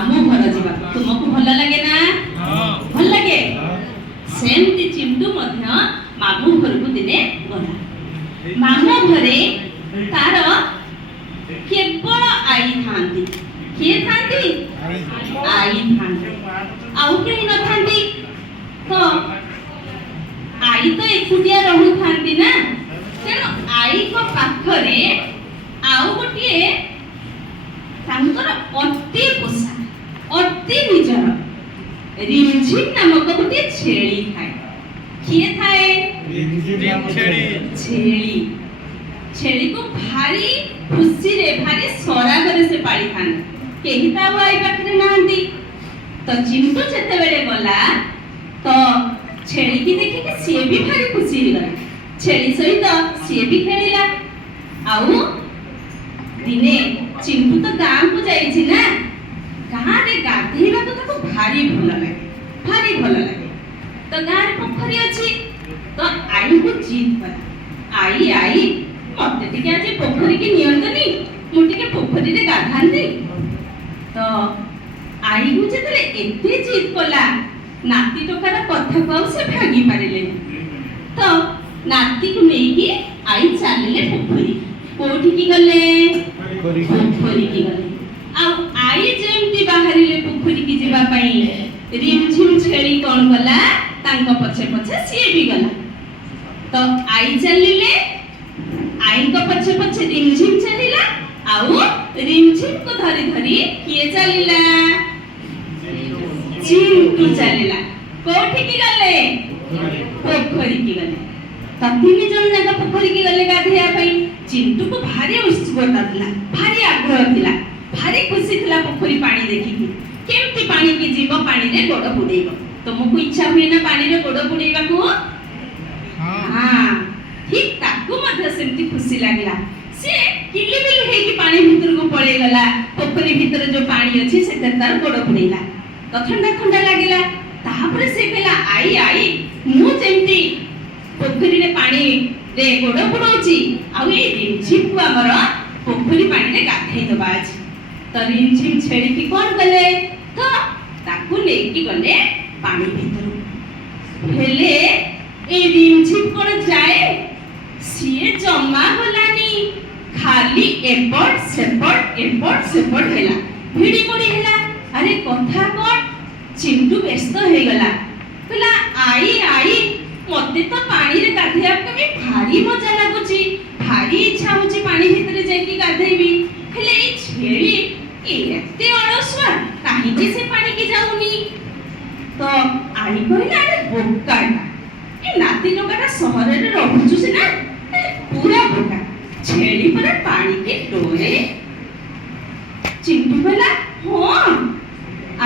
मामू घर जीवा तुमको भल लगे ना भल लगे सेमती चिंटू मध्य मामू घर को दिने गला मामू घरे तार केवल आई थांती किए थांती आई थांती आउ केही न थांती तो आई तो एकुटिया रहु थांती ना तेणु आई को पाखरे आउ गोटे तांकर अति पोषा अति निजर रिमझिम नामक गोटे छेली थाए किए थाए छेली छेली को भारी खुशी रे भारी सरागरे से पाली थान केही ता आई पाखरे नांती तो चिंटू जेते बेले गला तो छेली की देखि के से भी भारी खुशी हो गला छेली सहित से भी खेलिला आउ दिने चिंटू तो गांव को जाई छी ना गां रे गाधेइबा तो ताको भारी भल लागे तो गां रे पोखरी अछि तो आई को जीत पड़ा आई मते टिके आज पोखरी की नियंतनी मुटी के पोखरी रे गाधांती तो आई को जेतले एते जीत कला नाती टोकार कथा को से भागी पारिले तो नाती को नेकी आई चलले पोखरी कोठी की गले पोखरी की गले आ आई जेमती बाहरिले पोखरी की जीवा पई रिमझिम छेली कोन गला तांको पछे पछे सिए भी गला तो आई चलिले आई को पछे पछे रिमझिम चलिला आउ रिमझिम को धरी धरी किए चलिला चिंटू चलिला कोठी की गले पोखरी की गले तीन जन जाक पोखरी की गले गाधेया पई चिंटू को भारी उत्सुकता थिला भारी आग्रह थिला भारी खुशी थिला पोखरी पानी देखि कि केमती पानी की जीव पानी रे गोड़ बुडेइबो तुमको इच्छा हुए ना पानी रे गोड़ बुडेइबा को हां ठीक ताकू मध्य सेमती खुशी लागिला से किलिबिली हे कि पानी भीतर को पळे गला पोखरी भीतर जो पानी अछि से तार गोड़ बुडेइला तो ठंडा ठंडा लागिला तापर से कहला आई मु जेमती पोखरी रे पानी रे गोड़ बुडौची आ ए रिमझिम को हमर पोखरी पानी रे गाधेइ दबा अछि तो रिमझिम छेड़ी की कोन गले तो ताकू लेकी गले पानी भीतर हेले ए रिमझिम कोन जाए सिए जम्मा गलानी खाली एपट सेपट हेला भिड़ी पड़ी हेला अरे कथा कोन चिंटू व्यस्त हे गला कहला आई मते तो पानी रे गाधेया के भारी मजा लागुची भारी इच्छा होची पानी भीतर जाई गाधेबी हेले ए छेड़ी एते अलसुआ काहे के से पानी की जाउनी तो आई कहला अरे बोकाटा ए नाती लोकटा शहर रे रहउछु से ना पूरा बोका छेड़ी पर पानी के डोरे चिंटू कहला हां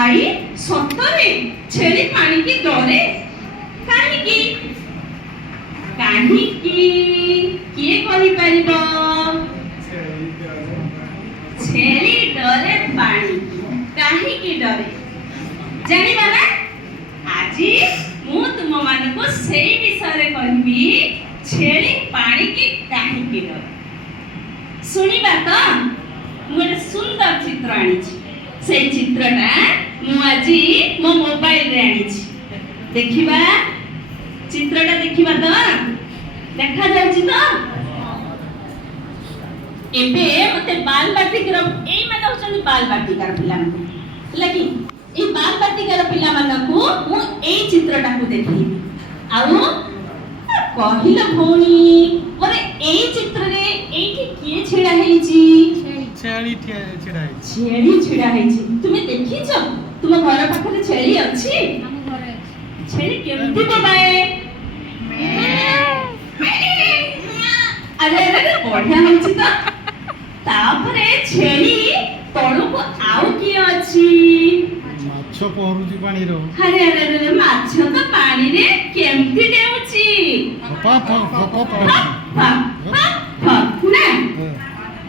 आई सतरे छेड़ी पानी की डोरे काहे की किए कहि परिबो छेड़ी डरे पानी काहे की डरे जानिबा ना आजी मु तुम मान को सेही विषय रे कहबी छेड़ी पानी की काहे की डरे सुनिबा तो मोर सुंदर चित्र आनी छी से चित्रटा मु आजी मो मोबाइल रे आनी छी देखिबा चित्रटा देखिबा तो देखा जाउची तो एबे मते बाल बाटिकार एई माने होचन बाल बाटिकार पिला माने लगी ए बाल बाटिकार पिला मानकू मु एई चित्रटा को देखि आउ कहिला भौणी मोरे एई चित्र रे एठी किए छेड़ा हेची छेड़ी छेड़ा हेची तुमे देखिछ तुम घर पाखरे छेड़ी अछि हम घरे अछि छेड़ी केमती बोलाए अरे बढ़िया होची तो तापरे छेड़ी तळु को आउ की अछि माछ पहरुची पानी रो अरे माछ तो पानी रे केमती देउची फप ना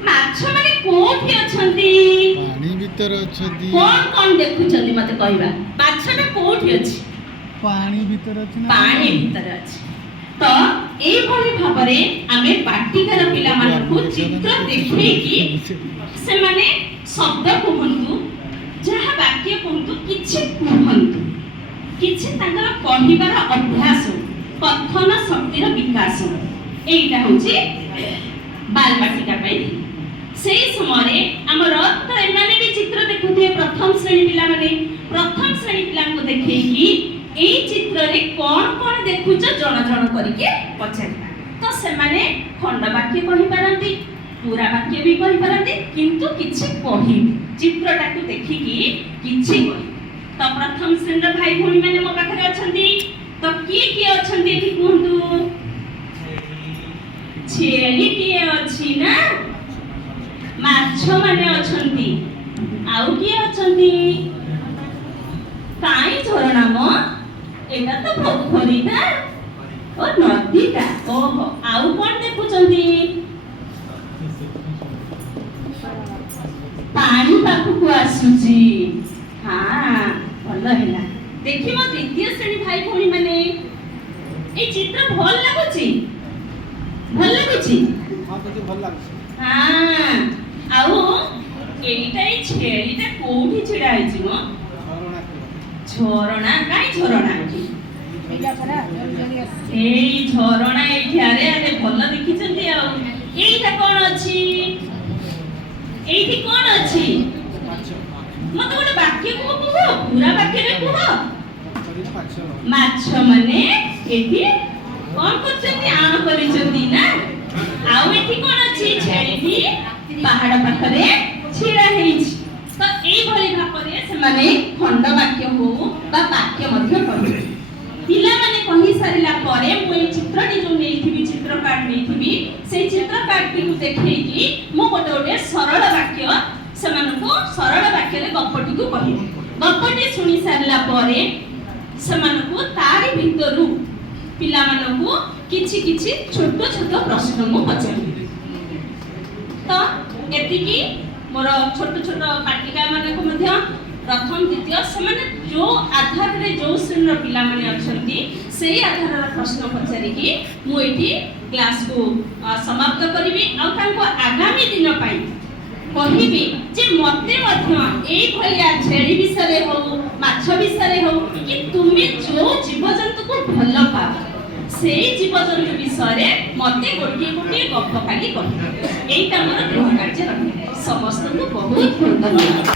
माछ माने कोठी अछंती पानी भीतर अछंती कोन देखुछंती मते कहबा माछटा कोठी अछि पानी भीतर अछि ना पानी भीतर अछि तो एई भली भाबरे आमे बाटिकार पिला मानकु चित्र देखै कि से माने शब्द कहंतु जहा କିଛି କୁହନ୍ତୁ, କିଛି ତାଙ୍କର କହିବାର ଅଭ୍ୟାସ, କଥନ ଶକ୍ତିର ବିକାଶ, ଏଇଟା ହଉଛି ବାଲବାଟିକା ପାଇଁ। ସେଇ ସମୟରେ ଆମର ତ ଏମାନେ ବି ଚିତ୍ର ଦେଖୁଥିବେ, ପ୍ରଥମ ଶ୍ରେଣୀ ପିଲାମାନେ। ପ୍ରଥମ ଶ୍ରେଣୀ ପିଲାଙ୍କୁ ଦେଖେଇକି ଏଇ ଚିତ୍ରରେ କଣ କଣ ଦେଖୁଛ ଜଣ ଜଣ କରିକି ପଚାରିବା। ତ ସେମାନେ ଖଣ୍ଡ ବାକ୍ୟ କହିପାରନ୍ତି, ପୁରା ବାକ୍ୟ ବି କହିପାରନ୍ତି, କିନ୍ତୁ କିଛି କହିବେ, ଚିତ୍ରଟାକୁ ଦେଖିକି କିଛି କହିବେ। ତ ପ୍ରଥମ ଶ୍ରେଣୀର ଭାଇ ଭଉଣୀ ମାନେ ମୋ ପାଖରେ ଅଛନ୍ତି। ତ କିଏ କିଏ ଅଛନ୍ତି ଏଠି କୁହନ୍ତୁ? ଛେଳିଟିଏ ଅଛି ନା, ମାଛ ମାନେ ଅଛନ୍ତି, ଆଉ କିଏ ଅଛନ୍ତି? କାଇଁ ଝରଣା ମ, ଏଟା ତ ପୋଖରୀଟା ଓ ନଦୀଟା। ଓହୋ, ଆଉ କଣ ଦେଖୁଛନ୍ତି? ପାଣି ପାଖକୁ ଆସୁଛି। ହଁ, ଭଲ ହେଲା। ଦେଖିବ ଦ୍ୱିତୀୟ ଶ୍ରେଣୀ ଭାଇ ଭଉଣୀ ମାନେ, এই চিত্র ভাল লাগুଛି? ভাল ଲାଗୁଛି? ହଁ, ଆଉ ଏଇଟା ଏଇ ଛେଳିଟା କୋଉଠି ଛିଡା ହେଇଛି ମ? ଝରଣା। କାଇଁ ଝରଣା? ଏଇ ଝରଣା ଏଇଠି। ଆରେ ଆରେ, ଭଲ ଦେଖିଛନ୍ତି। ଆଉ ଏଇଟା କଣ ଅଛି? ଏଇଠି କଣ ଅଛି? ମତେ ଗୋଟେ ବାକ୍ୟ କୁହ, ପୁରା ବାକ୍ୟରେ କୁହ। ମାଛ ମାନେ ଏଠି କଣ କରୁଛନ୍ତି? ଆଣ କରିଛନ୍ତି ନା। ଆଉ ଏଠି କଣ ଅଛି? ଛେଳିଟି ପାହାଡ ପାଖରେ ଛିଡା ହେଇଛି। ତ ଏଇଭଳି ଭାବରେ ସେମାନେ ଖଣ୍ଡ ବାକ୍ୟ ହଉ ବା ବାକ୍ୟ ମଧ୍ୟ କହିବେ। ପିଲାମାନେ କହି ସାରିଲା ପରେ ମୁଁ ଏଇ ଚିତ୍ରଟି ଯୋଉ ନେଇଥିବି, ଚିତ୍ର କାର୍ଡ ନେଇଥିବି, ସେଇ ଚିତ୍ର କାର୍ଡଟିକୁ ଦେଖେଇକି ମୁଁ ଗୋଟେ ଗୋଟେ ସରଳ ବାକ୍ୟ ସେମାନଙ୍କୁ ସରଳ ବାକ୍ୟରେ ଗପଟିକୁ କହିବି। ଗପଟି ଶୁଣି ସାରିଲା ପରେ ସେମାନଙ୍କୁ ତାରି ଭିତରୁ ପିଲାମାନଙ୍କୁ କିଛି କିଛି ଛୋଟ ଛୋଟ ପ୍ରଶ୍ନ ମୁଁ ପଚାରିବି। ତ ଏତିକି ମୋର ଛୋଟ ଛୋଟ ପାଟିକା ମାନଙ୍କୁ ମଧ୍ୟ ପ୍ରଥମ ଦ୍ୱିତୀୟ ସେମାନେ ଯୋଉ ଆଧାରରେ ଯୋଉ ଶ୍ରେଣୀର ପିଲାମାନେ ଅଛନ୍ତି ସେଇ ଆଧାରର ପ୍ରଶ୍ନ ପଚାରିକି ମୁଁ ଏଠି କ୍ଲାସକୁ ସମାପ୍ତ କରିବି। ଆଉ ତାଙ୍କୁ ଆଗାମୀ ଦିନ ପାଇଁ କହିବି ଯେ ମତେ ମଧ୍ୟ ଏଇଭଳିଆ ଛେଳି ବିଷୟରେ ହଉ, ମାଛ ବିଷୟରେ ହଉ, କି ତୁମେ ଯୋଉ ଜୀବଜନ୍ତୁକୁ ଭଲ ପାଅ ସେଇ ଜୀବଜନ୍ତୁ ବିଷୟରେ ମତେ ଗୋଟିଏ ଗୋଟିଏ ଗପ ଖାଲି କହିବ। ଏଇଟା ମୋର ଗୃହ କାର୍ଯ୍ୟ ରହିବ। ସମସ୍ତଙ୍କୁ ବହୁତ ଧନ୍ୟବାଦ।